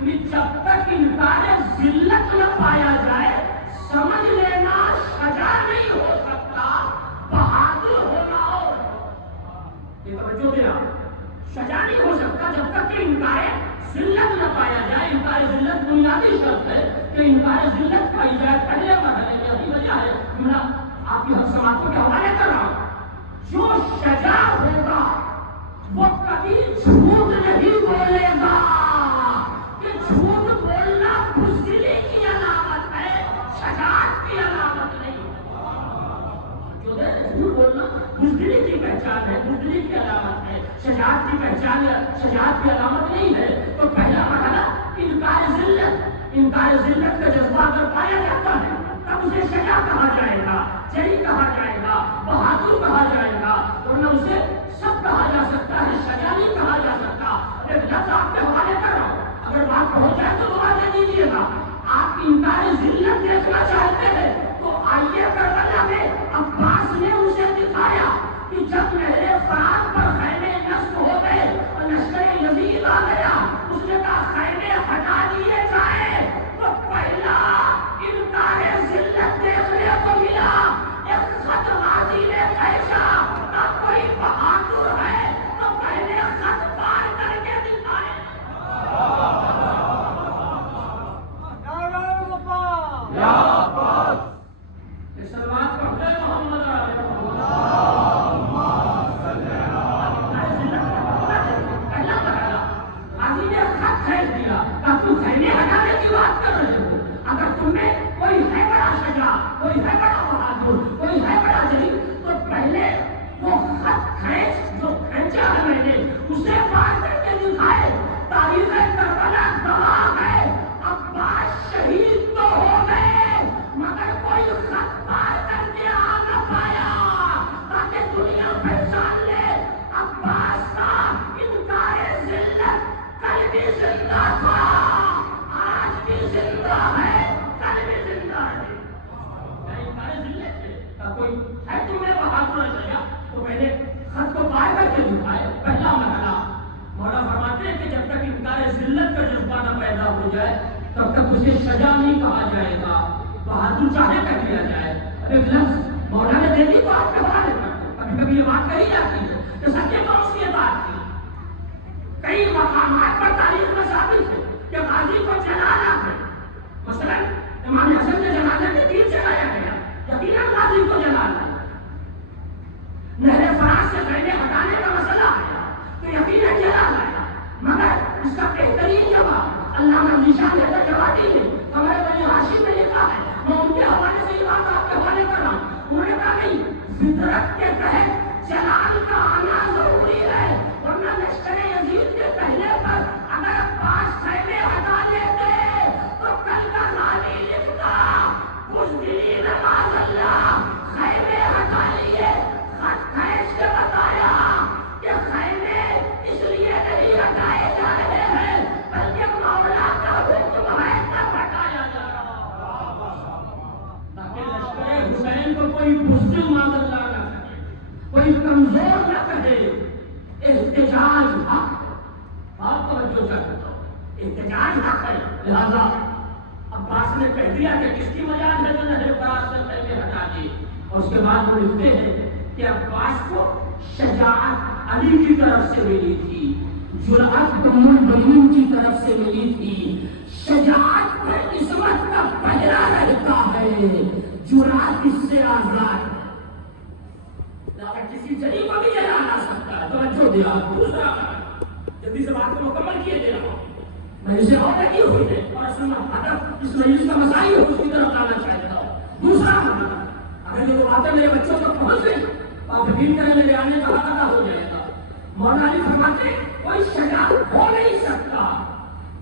کہ جب تک انکار ذلت نہ پایا جائے سمجھ لینا سجا نہیں ہو سکتا، بہادر ہونا اور یہ توجہ دینا سجا نہیں ہو سکتا جب تک کہ انکار ذلت نہ پایا جائے۔ انکار ذلت بنیادی شرط ہے کہ انکار ذلت پائی جائے۔ پہلے مرحلے میں یہی وجہ ہے میں آپ کی ہر سماعتوں کے حوالے کر رہا ہوں۔ جو سجا ہوگا وہ کبھی جھوٹ نہیں بولے گا، کہ جھوٹ بولنا بزدلی کی علامت ہے، شجاعت کی علامت نہیں۔ جو ہے جھوٹ بولنا بزدلی کی پہچان ہے، بزدلی کی علامت ہے، شجاعت کی پہچان ہے، شجاعت کی علامت نہیں ہے۔ تو پہلا مرحلہ انکار ذلت کا جذبہ اگر پایا جاتا ہے تب اسے شجاع کہا جائے گا، جری کہا جائے گا، بہادر کہا جائے گا، ورنہ اسے سب کہا جا سکتا ہے، شجاع نہیں کہا جا سکتا۔ ایک لفظ آپ کے حوالے کر رہا ہوں، اگر بات پہنچ جائے تو دعا دے دیجیے گا۔ آپ انکار ذلت دیکھنا چاہتے ہیں تو آئیے کربلا میں عباس نے اسے دکھایا کہ جب نہر فرات پر خیمے نصب ہو گئے اور لشکر یزید آ گیا، اس نے کہا خیمے ہٹا دیے جائے، تو پہلا انکار ذلت دیکھنے کو ملا۔ ایک خط غازی نے بھیجا، نہ کوئی بہادر ہے تو پہلے خط پار کر کے دکھائے۔ سلوات پڑھتے محمد پہلا مرحلہ غازی نے خط بھیج دیا، کہا تم خیمے ہٹانے کی بات کر رہے ہو، اگر تم میں کوئی ہے بڑا شجاع، کوئی ہے بڑا بہادر، کوئی ہے بڑا جری، تو پہلے وہ خط کھینچ جو کھینچا ہے میں نے اسے پار کر کے دکھائے۔ تاریخ کربلا گواہ ہے، عباس شہید تو ہو گئے مگر کوئی خط پار کر کے آ نہ پایا، تاکہ دنیا پہچان لے عباس کا انکار ذلت کل بھی زندہ تھا، آج بھی زندہ ہے، کل بھی زندہ ہے۔ انکار ذلت ہے، کوئی ہے تم میں بہادر شجاع تو پہلے خط کو پار کر کے دکھائے۔ پہلا مرحلہ مولا فرماتے ہیں کہ جب تک انکار ذلت کا جذبہ نہ پیدا ہو جائے تب تک اسے شجاع نہیں کہا جائے گا، بہادر چاہے کر لیا جائے۔ ایک لفظ مولا نے دے دی تو آپ کے حوالے کرتے، کبھی کبھی یہ بات کہی جاتی ہے کہ سچے کون سی یہ بات کی، کئی مقامات پر تاریخ میں ثابت ہے کہ غازی کو جلانا ہے، مثلا امام حسن کے جنازے میں تیر چلایا گیا، یقیناً غازی کو جلانا ہے۔ نہر فرات سے خیمے ہٹانے کا مسئلہ آیا تو یقیناً جلانا ہے، مگر اس کا بہترین جواب علامہ ذیشان نے جواب دی ہے، ہمارے بنی ہاشم نے لکھا ہے، میں ان کے حوالے سے یہ بات آپ کے حوالے کر رہا ہوں۔ انہوں نے کہا نہیں، فطرت کے تحت جلال کا آنا ضروری ہے، ورنہ لشکر یزید کے پہلے پر اگر عباس خیمے ہٹا لیتے تو کل کا غازی لکھتا بزدلی میں معاذ اللہ خیمے ہٹا لیے، خط کھینچ کے بتایا کہ خیمے اس لیے نہیں ہٹائے جا رہے ہیں بلکہ مولا کا حکم ہے تب ہٹایا جا رہا، تاکہ لشکر حسین کو کوئی بزدل معاذ اللہ نہ کہے، کوئی کمزور نہ کہے۔ احتجاج حق، آپ توجہ کرتا ہوں، احتجاج حق ہے، لہذا عباس نے کہہ دیا کہ کس کی مجال ہے جو نہر فرات سے خیمے ہٹا دی، اور اس کے بعد وہ لکھتے ہیں کہ عباس کو شجاعت علی کی طرف سے ملی تھی، جرأت ام المؤمنین کی طرف سے ملی تھی۔ شجاعت پر عصمت کا پہرا رہتا ہے، جرأت اس سے آزاد ہے، کسی جری کو بھی جلا نہ سکتا ہے۔ توجہ دیا، دوسرا جلدی سے بات کو مکمل کیے دے رہا ہوں، میں اسے اور لگی ہوئی ہے اور اصل میں ہدف اس مجلس کا مسائل ہے اس کی طرف آنا چاہتا ہوں۔ دوسرا مرحلہ، اگر یہ باتیں میرے بچوں تک پہنچ گئی آپ یقین کریں میرے آنے کا حق ادا ہو جائے گا۔ مولا علی فرماتے کوئی شجاع ہو نہیں سکتا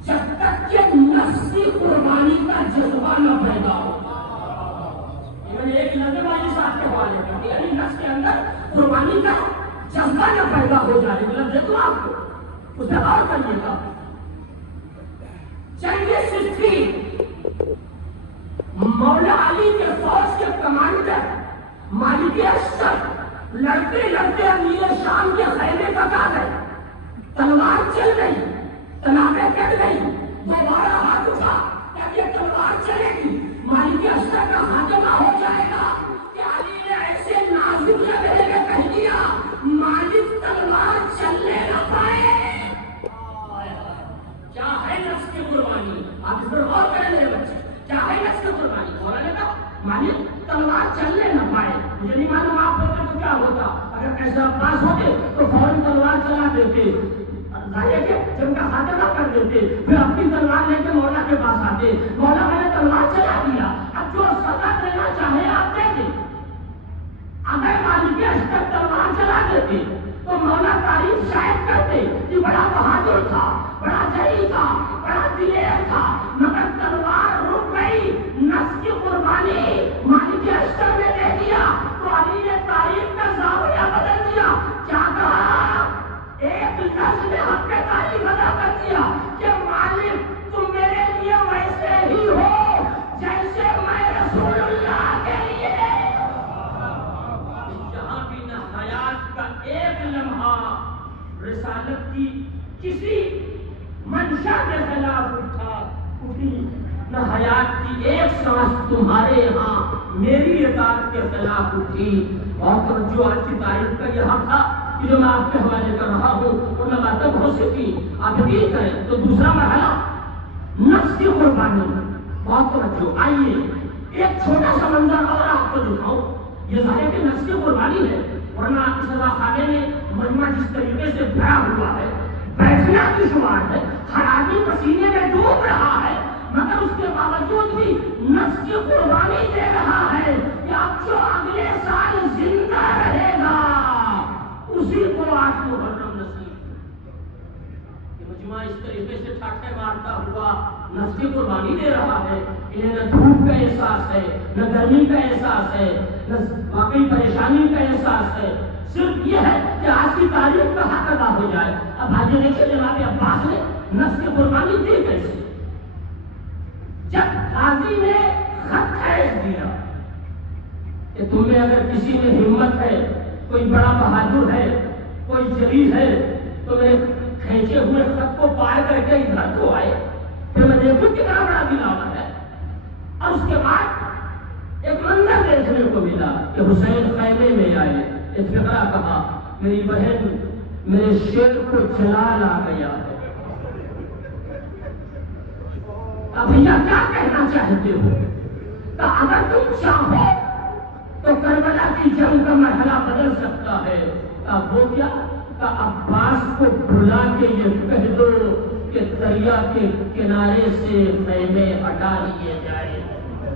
جب تک کہ نفس کی قربانی کا جذبہ نہ پیدا ہو۔ ایک لفظ والی صاحب کے حوالے کرتی ہے، نفس کے اندر قربانی کا جذبہ نہ پیدا ہو جائے، لفظ تو آپ کو اس پہ غور کریے گا۔ جنگ صفین، مولا علی کے فوج کے کمانڈر مالک اشرف لڑتے لڑتے امیر شام کے خیمے تک آ گئے، تلوار چل گئی، تلابیں کٹ گئی، دوبارہ ہاتھ اٹھا تب یہ تلوار چلے گی، مالک اشتر کا خاتمہ ہو جائے گا۔ کہ علی نے ایسے نازک لہجے میں کہہ دیا مالک تلوار چلنے نہ پائے۔ کیا ہے نفس کی قربانی؟ آپ اس پر غور کریں میرے بچے، کیا ہے نفس کی قربانی؟ مولا نے کہا مالک تلوار چلنے نہ پائے۔ مجھے نہیں معلوم آپ ہوتے تو کیا ہوتا، اگر ایسے عباس ہوتے تو فوراً تلوار چلا دیتے، ظاہر ہے کہ جنگ کا خاتمہ کر دیتے، پھر اپنی تلوار لے کے مولا کے پاس آتے، مولا میں نے تلوار چلا دیا، اب جو سزا دینا چاہے آپ دے دیں۔ اگر مالک اشتر تلوار چلا دیتے تو مولا تعریف شاید کرتے کہ بڑا بہادر تھا، بڑا جری تھا، بڑا دلیر تھا، مگر تلوار رک گئی، نفس کی قربانی مالک اشتر نے دے دیا تو علی نے تعریف کا زاویہ بدل دیا۔ کیا کہا؟ ایک لفظ نے حق کے تعریف ادا کر دیا کہ مالک تم میرے لیے ویسے ہی ہو جیسے میں رسول اللہ کے لیے۔ جہاں بھی نہ حیات کا ایک لمحہ رسالت کی کسی منشا کے خلاف اٹھی، نہ حیات کی ایک سانس تمہارے یہاں میری اطاعت کے خلاف اٹھی۔ اور جو آج کی تاریخ کا یہاں تھا کہ جو میں آپ کے حوالے کر رہا ہوں اور میں باتیں بہت سی تھی، آپ یقین کریں تو دوسرا مرحلہ نفس کی قربانی۔ بہت توجہ، آئیے ایک چھوٹا سا منظر اور آپ کو دکھاؤں۔ یہ ظاہر کہ نفس کی قربانی ہے، ورنہ اس سزا خانے میں مجمع جس طریقے سے بھرا ہوا ہے، بیٹھنا دشوار ہے، ہر آدمی پسینے میں ڈوب رہا ہے، مگر اس کے باوجود بھی نفس کی قربانی دے رہا ہے کہ اب جو اگلے سال زندہ رہے گا اسی کو آج محرم نصیب۔ یہ مجمع اس طریقے سے ٹھاٹھے مارتا ہوا نفس کی قربانی دے رہا ہے، انہیں نہ دھوپ کا احساس ہے، نہ گرمی کا احساس ہے، نہ واقعی پریشانی کا احساس ہے، صرف یہ ہے کہ آج کی تاریخ کا حق ادا ہو جائے۔ اب آج دیکھیے جناب عباس نے نفس کی قربانی دی کیسے؟ جب قاضی نے خط کھینچ دیا کہ تم میں اگر کسی میں ہمت ہے، کوئی بڑا بہادر ہے، کوئی جری ہے تو میرے کھینچے ہوئے خط کو پار کر کے ادھر تو آئے، پھر میں دیکھوں کتنا بڑا دلاوا ہے۔ اور اس کے بعد ایک منظر دیکھنے کو ملا کہ حسین خیمے میں آئے، ایک فقرہ کہا میری بہن میرے شیر کو جلال آ گیا ہے۔ اب بھیا کیا کہنا چاہتے ہو؟ کہ اگر تم چاہو تو کربلا کی جنگ کا مرحلہ بدل سکتا ہے۔ وہ کیا؟ کہ عباس کو بلا کے یہ کہہ دو کہ دریا کے کنارے سے خیمے ہٹا لیے جائے۔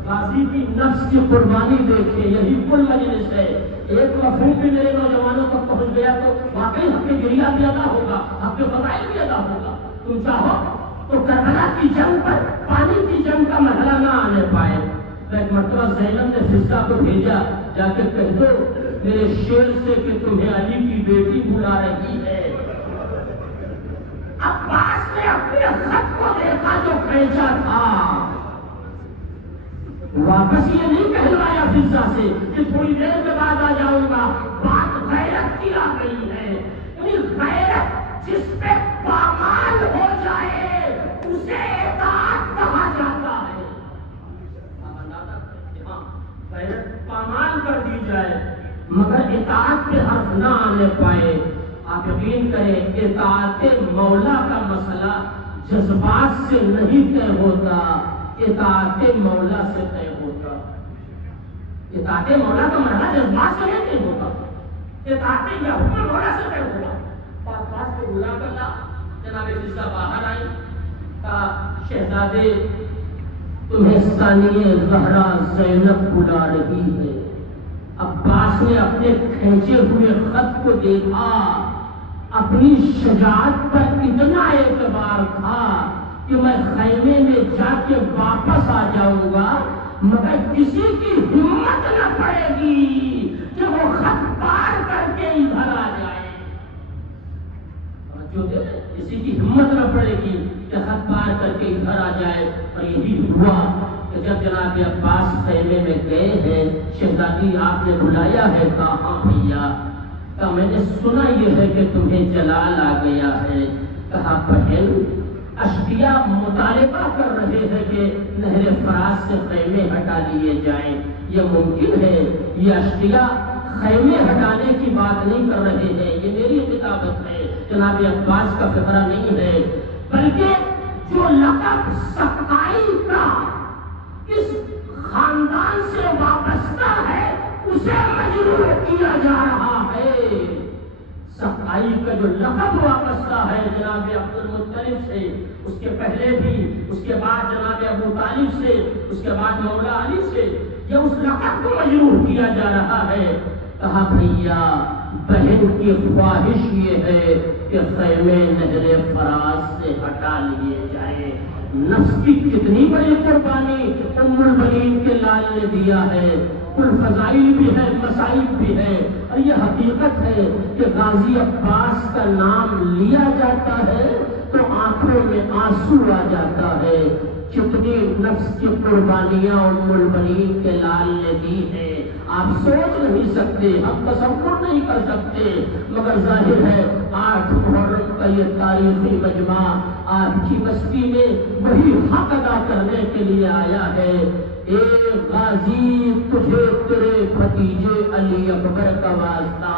غازی کی نفس کی قربانی دیکھے، یہی کل مجلس ہے۔ ایک مفہوم بھی میرے نوجوانوں تک پہنچ گیا تو واقعی حق گریہ بھی ادا ہوگا، حق فضائل بھی ادا ہوگا۔ تم چاہو تو کربلا کی جنگ پر پانی کی جنگ کا مرحلہ نہ آنے پائے۔ ایک مرتبہ زینب نے فضہ کو بھیجا، جا کے کہہ دو میرے شیر سے کہ تمہیں علی کی بیٹی بلا رہی ہے۔ عباس نے اپنے خط کو دیکھا جو کھینچا تھا، واپس یہ نہیں کہلوایا فضہ سے کہ تھوڑی دیر کے بعد آ جاؤں گا، بات غیرت کی آ گئی ہے۔ یعنی غیرت جس پہ پامال ہو جائے اسے اطاعت کہا جاتا ہے۔ غیرت پامال کر دی جائے مگر اطاعت پہ حرف نہ آنے پائے۔ آپ یقین کریں اطاعت مولا کا مسئلہ جذبات سے نہیں طے ہوتا، اطاعت مولا سے طے ہوتا۔ اطاعت مولا کا مرحلہ جذبات سے نہیں طے ہوتا، اطاعت یا حکم مولا سے طے ہوگا۔ پاس کو بلا کر لا، جناب فضہ باہر آئی، کہا شہزادے تمہیں ثانیہ زہرا زینب بلا رہی ہے۔ عباس نے اپنے کھینچے ہوئے خط کو دیکھا، اپنی شجاعت پر اتنا اعتبار تھا کہ میں خیمے میں جا کے واپس آ جاؤں گا مگر کسی کی ہمت نہ پڑے گی کہ وہ خط پار کر کے ادھر آ جائے۔ کسی کی ہمت نہ پڑے گی کہ خط پار کر کے ادھر آ جائے۔ اور یہی ہوا کہ جب جناب عباس خیمے میں گئے ہیں، شہزادی آپ نے بلایا ہے؟ کہا ہاں بھیا۔ کہا میں نے سنا یہ ہے کہ تمہیں جلال آ گیا ہے۔ کہا بہن اشقیاء مطالبہ کر رہے ہیں کہ نہر فراز سے خیمے ہٹا لیے جائیں. یہ ممکن ہے؟ یہ اشقیاء خیمے ہٹانے کی بات نہیں کر رہے ہیں، یہ میری کتابت ہے، جناب عباس کا فقرہ نہیں ہے، بلکہ جو لقب سقائی کا اس خاندان سے وابستہ ہے اسے مجروح کیا جا رہا ہے. سقائی کا جو لقب وابستہ ہے جناب عبد المطلب سے، اس کے پہلے بھی، اس کے بعد جناب ابو طالب سے، اس کے بعد مولا علی سے، یہ اس لقب کو مجروح کیا جا رہا ہے. کہا بھیا بہن کی خواہش یہ ہے کہ خیمے نہر فراز سے ہٹا لیے جائیں. نفس کی کتنی بڑی قربانی ام البنین کے لال نے دیا ہے. کل فضائل بھی ہے، مسائل بھی ہے، اور یہ حقیقت ہے کہ غازی عباس کا نام لیا جاتا ہے تو آنکھوں میں آنسو آ جاتا ہے. کتنی نفس کی قربانیاں ام البنین کے لال نے دی ہیں آپ سوچ نہیں سکتے، ہم تصور نہیں کر سکتے. مگر ظاہر ہے 8 محرم کا یہ تاریخی مجمع آپ کی بستی میں وہی حق ادا کرنے کے لیے آیا ہے. اے غازی تجھے تیرے بھتیجے علی اکبر کا واسطہ،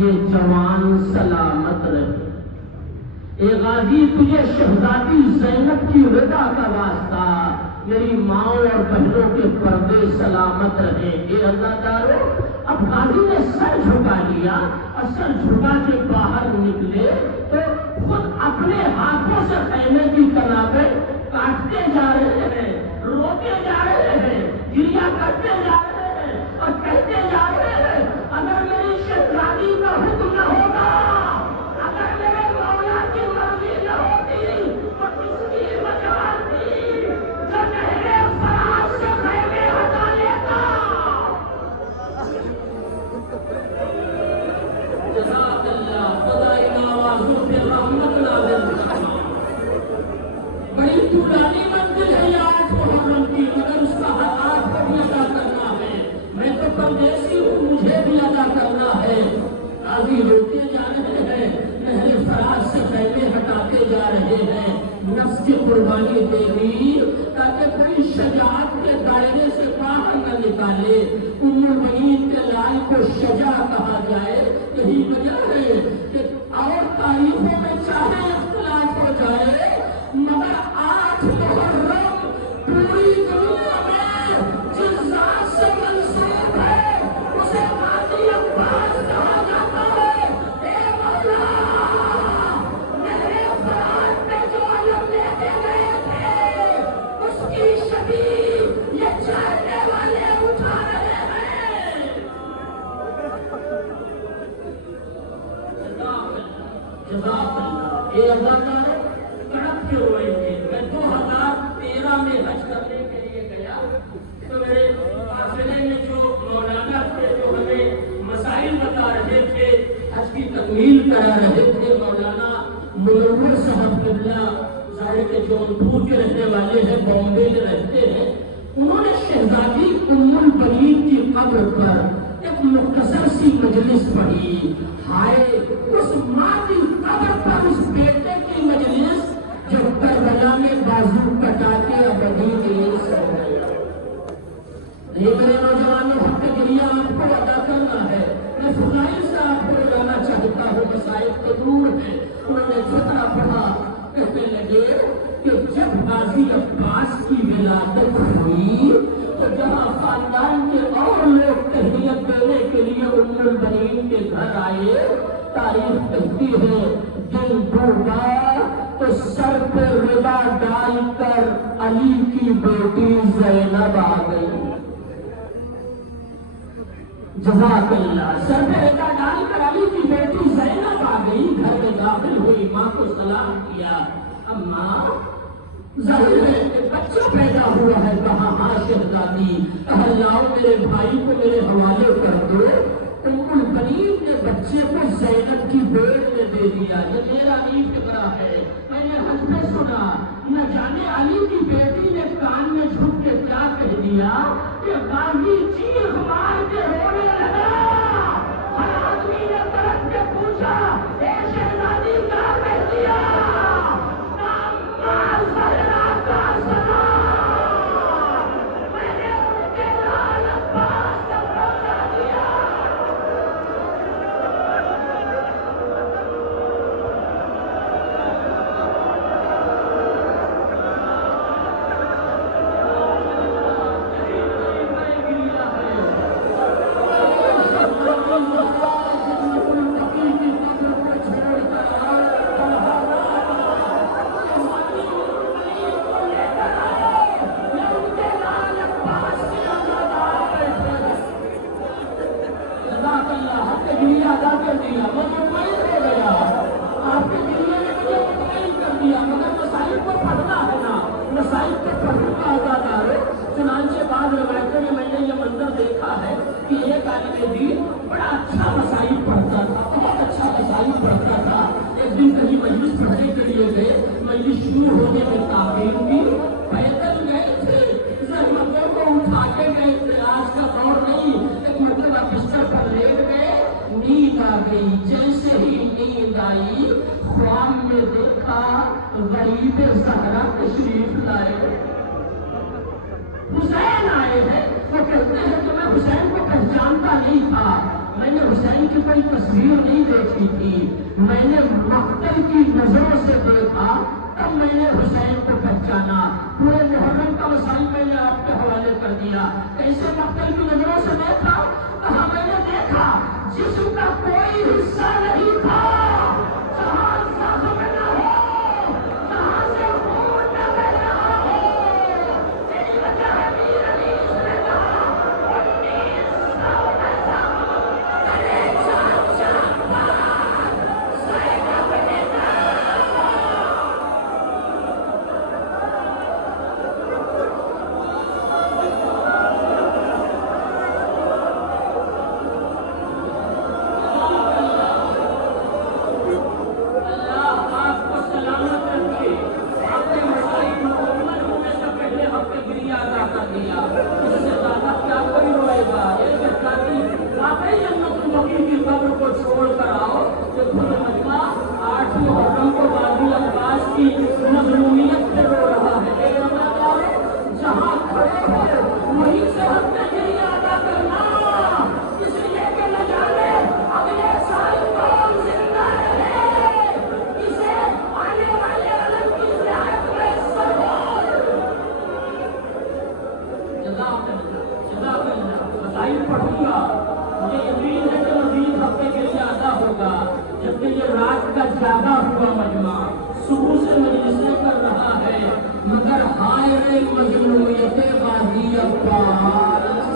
یہ جوان سلامت رہے. اے غازی تجھے شہزادی زینب کی رضا کا واسطہ، میری ماں اور بہنوں کے پردے سلامت رہے. اے اللہ دارو، اب غازی نے سر جھکا لیا اور سر جھکا کے باہر نکلے تو خود اپنے ہاتھوں سے خیمے کی کنابیں کاٹتے جا رہے ہیں، روتے جا رہے ہیں، گریہ کرتے جا رہے ہیں اور کہتے جا رہے ہیں اگر میری شہزادی کا حکم نہ ہوگا، اگر میرے مولا کی مرضی نہ ہوتی تو کس کی مجال تھی جو نہر فراز سے خیمے ہٹا لیتا. جزاک اللہ، خدا ان آوازوں پہ رحمت نازل فرما. بڑی طولانی منزل ہے یہ 8 محرم کی، مگر اس کا حق آپ کو بھی ادا کرنا ہے. میں تو پردیسی ہوں، مجھے بھی ادا کرنا ہے. غازی روتے جا رہے ہیں، نہر فراز سے خیمے ہٹاتے جا رہے ہیں. نفس کی قربانی دے دی تاکہ کوئی شجاعت کے دائرے سے باہر نہ نکالے. ام البنین کے لال کو شجاع کہا جائے، یہی وجہ ہے کہ اور تاریخوں میں چاہے اختلاف ہو جائے مگر 8 محرم پوری دنیا میں جس ذات سے منسوب ہے اسے غازی عباس کہا جاتا ہے. اے مولا، نہر فراز پہ جو علم لے کے گئے تھے اس کی شبیہ یہ چاہنے والے اٹھا رہے ہیں. جزاک اللہ. اے اللہ تعالیٰ تڑپ کے روئے تھے. میں 2013 میں حج کرنے کے لیے گیا تو میرے قافلے میں جو مولانا تھے جو ہمیں مسائل بتا رہے تھے، حج کی تکمیل کرا رہے تھے، مولانا منور صاحب قبلہ، ظاہر کے جونپور کے رہنے والے ہیں، بامبے میں رہتے ہیں. انہوں نے شہزادی ام البنین کی قبر پر ایک مختصر سی مجلس پڑھی. ہائے اس ماں کی قبر پر اس بیٹے کی مجلس جو کربلا میں بازو کٹا کے ابدی کے لیے سو گیا. یہ میرے نوجوانوں حق گریہ آپ کو ادا کرنا ہے. میں فضائل سے آپ کو جانا چاہتا ہوں، مسائل تو دور ہے. انہوں نے فترہ پڑھا، کہنے لگے کہ جب غازی عباس کی ولادت ہوئی تو جہاں خاندان کے اور لوگ تہنیت دینے کے لیے ام البنین کے گھر آئے، تاریخ کہتی ہے دن ڈوبا تو سر پہ ردا ڈال کر علی کی بیٹی زینب آ گئی. جزاک اللہ. سر پہ ردا ڈال کر علی کی بیٹی زینب آ گئی، گھر میں داخل ہوئی، ماں کو سلام کیا. اماں، ظاہر ہے کہ بچہ پیدا ہوا ہے. کہا ہاں شہزادی. کہا لاؤ میرے بھائی کو میرے حوالے کر دو. ام البنین نے بچے کو زینب کی گود میں دے دیا. یہ میرا نہیں فکرہ ہے، میں نے حج میں سنا. نہ جانے علی کی بیٹی نے کان میں جھک کے کیا کہہ دیا کہ غازی چیخ مار کے رونے لگا. ہر آدمی نے طرف کے پوچھا اے شہزادی کیا کہہ دیا؟ نام دیکھا ہے کہ ایک عالم دین بڑا اچھا مسائل پڑھتا تھا، بہت اچھا مسائل پڑھتا تھا. ایک دن کہیں مجلس پڑھنے کے لیے گئے، مجلس شروع ہونے میں تاخیر کی، پیدل گئے تھے، زحمتوں کو اٹھا کے گئے تھے. آج کا دور نہیں، ایک مرتبہ بستر پر لیٹ گئے، نیند آ گئی. جیسے ہی نیند آئی خواب میں دیکھا غریب زہرا تشریف لائے، حسین آئے ہیں. وہ کہتے ہیں کہ میں حسین کو پہچانتا نہیں تھا، میں نے حسین کی کوئی تصویر نہیں دیکھی تھی، میں نے مقتل کی نظروں سے دیکھا، تب میں نے حسین کو پہچانا. پورے محرم کا مسائل میں نے آپ کے حوالے کر دیا. کیسے مقتل کی نظروں سے دیکھا؟ کہا میں نے دیکھا جسم کا کوئی حصہ نہیں تھا جہاں زخم نہ ہو، جہاں سے خون نہ بہ رہا ہو. تیری وجہ ہے میر علی اس نے کہا 1900 میں زخم کرے چاک چاک بات سائے اپنے پڑھوں گا. مجھے یقین ہے کہ مزید ہفتے کے لیے آدھا ہوگا، جبکہ یہ رات کا زیادہ ہوا مجمع صبح سے مجلسیں کر رہا ہے، مگر ہائے رے مجموعیت غازی عباس.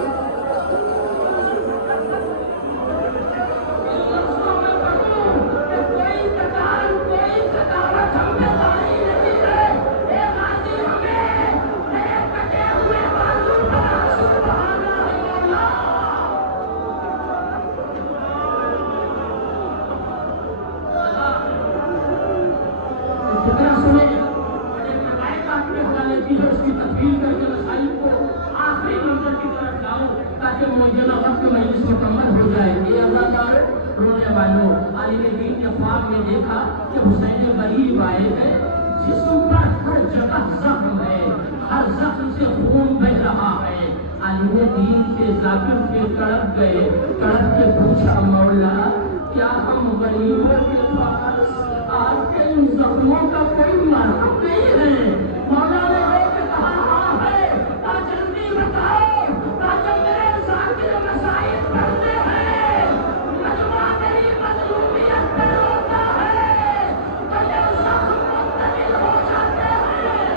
عالم دین نے خواب میں دیکھا کہ حسین غریب آئے ہیں، جسم پر ہر جگہ زخم ہے، ہر زخم سے خون بہ رہا ہے. عالم دین کے ذاکر پہ تڑپ گئے، تڑپ کے پوچھا مولا کیا ہم غریبوں کے پاس آپ کے ان زخموں کا کوئی مرہم نہیں ہے؟ مولا نے رو کے کہا ہاں ہے، جلدی بتاؤ تاکہ میرے ذاکر مسائل پڑھتے ہیں. مجمع میری مظلومیت پہ روتا ہے تو یہ زخم منتقل ہو جاتے ہیں.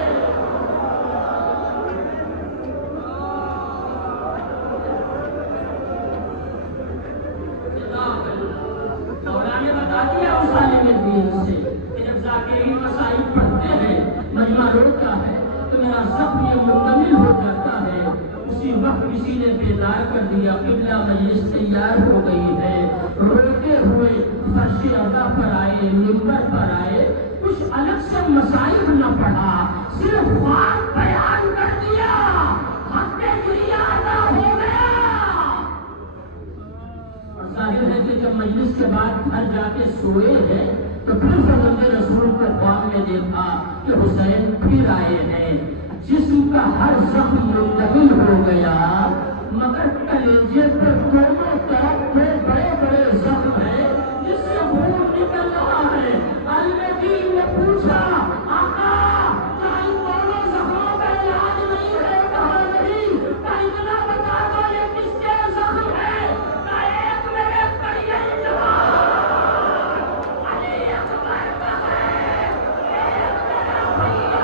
مولا نے بتا دیا اس عالم دین سے کہ جب ذاکرین مسائل پڑھتے ہیں مجمع روتا ہے تو میرا زخم یہ منتقل ہو جاتا ہے. اسی وقت کسی نے بیدار کر دیا، قبلہ مجلس تیار ہو گئی ہے. روتے ہوئے فرش عطا پر آئے، منبر پر آئے، کچھ الگ سے مسائل نہ پڑھا، صرف خواب بیان کر دیا، حق گریہ ادا ہو گیا. اور ظاہر ہے کہ جب مجلس کے بعد گھر جا کے سوئے ہیں تو پھر فرزند رسول کو خواب میں دیکھا کہ حسین پھر آئے ہیں. جسم کا ہر زخم منتقل ہو گیا، مگر کلیجے پر دونوں طرف میں بڑے بڑے زخم ہیں جس سے خون نکل رہا ہے. عالم دین نے پوچھا آقا کیا ان دونوں زخموں کا علاج نہیں ہے؟ کہا نہیں. کیا اتنا بتا دو یہ کس کے زخم ہے؟ کیا ایک میرے قریب جوان علی اکبر کا ہے، ایک میرا بھیا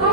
2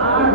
8